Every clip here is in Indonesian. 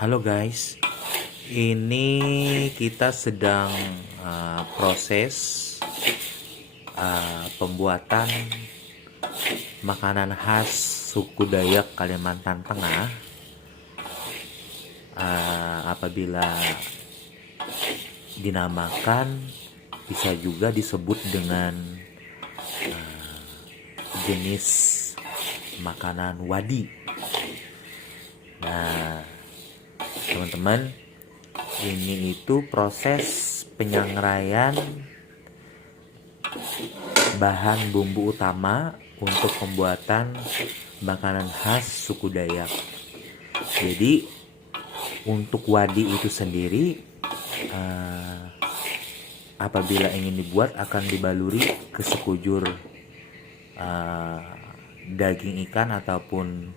Halo guys, ini kita sedang proses pembuatan makanan khas suku Dayak Kalimantan Tengah. Apabila dinamakan, bisa juga disebut dengan jenis makanan wadi. Nah, teman-teman, ini itu proses penyangraian bahan bumbu utama untuk pembuatan makanan khas suku Dayak. Jadi untuk wadi itu sendiri, apabila ingin dibuat akan dibaluri ke sekujur daging ikan ataupun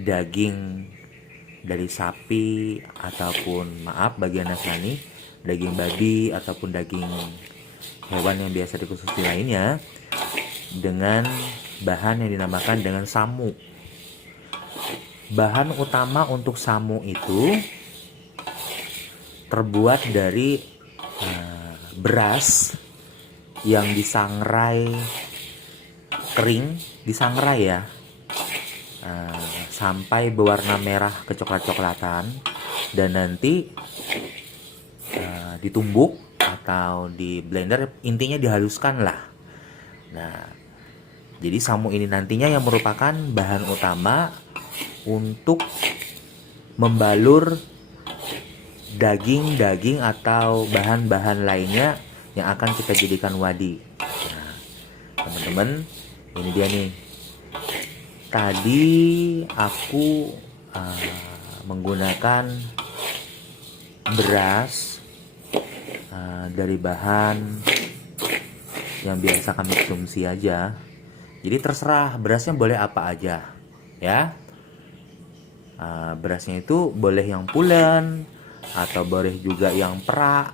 daging dari sapi, ataupun bagian nasani, daging babi ataupun daging hewan yang biasa dikonsumsi lainnya, dengan bahan yang dinamakan dengan samu. Bahan utama untuk samu itu terbuat dari beras yang disangrai kering, disangrai ya, sampai berwarna merah kecoklat-coklatan, dan nanti ditumbuk atau di blender, intinya dihaluskan lah. Nah, jadi samu ini nantinya yang merupakan bahan utama untuk membalur daging-daging atau bahan-bahan lainnya yang akan kita jadikan wadi. Nah, teman-teman, ini dia nih. Tadi aku menggunakan beras dari bahan yang biasa kami konsumsi aja. Jadi terserah berasnya boleh apa aja ya. Berasnya itu boleh yang pulen atau boleh juga yang perak.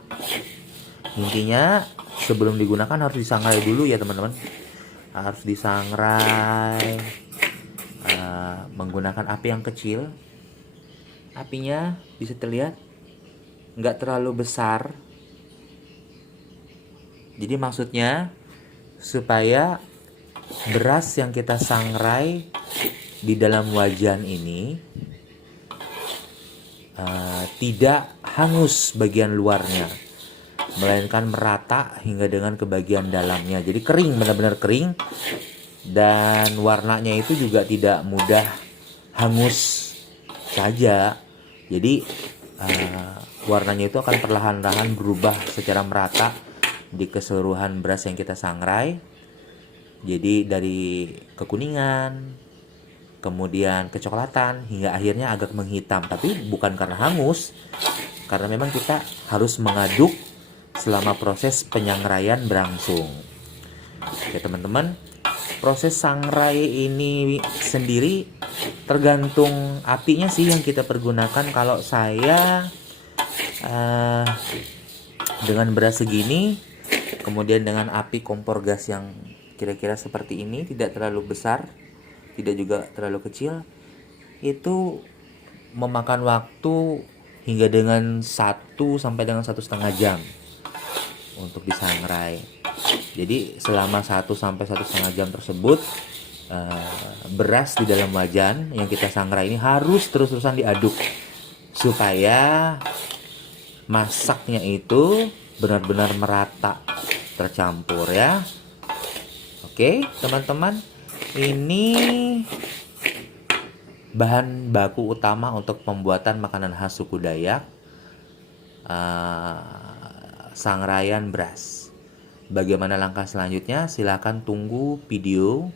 Intinya sebelum digunakan harus disangrai dulu ya teman-teman. Harus disangrai menggunakan api yang kecil. Apinya bisa terlihat nggak terlalu besar. Jadi maksudnya supaya beras yang kita sangrai di dalam wajan ini tidak hangus bagian luarnya, melainkan merata hingga dengan ke bagian dalamnya. Jadi kering, benar-benar kering, dan warnanya itu juga tidak mudah hangus saja. Jadi warnanya itu akan perlahan-lahan berubah secara merata di keseluruhan beras yang kita sangrai. Jadi dari kekuningan, kemudian kecoklatan, hingga akhirnya agak menghitam. Tapi bukan karena hangus, karena memang kita harus mengaduk selama proses penyangraian berlangsung. Oke teman-teman, proses sangrai ini sendiri tergantung apinya sih yang kita pergunakan. Kalau saya dengan beras segini, kemudian dengan api kompor gas yang kira-kira seperti ini, tidak terlalu besar, tidak juga terlalu kecil, itu memakan waktu hingga dengan 1 sampai dengan 1,5 jam untuk disangrai. Jadi selama 1 sampai 1,5 jam tersebut, beras di dalam wajan yang kita sangrai ini harus terus-terusan diaduk supaya masaknya itu benar-benar merata, tercampur ya. Oke teman-teman, ini bahan baku utama untuk pembuatan makanan khas suku Dayak, sangraian beras. Bagaimana langkah selanjutnya? Silakan tunggu video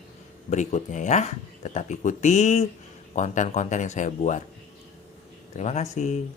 berikutnya ya. Tetap ikuti konten-konten yang saya buat. Terima kasih.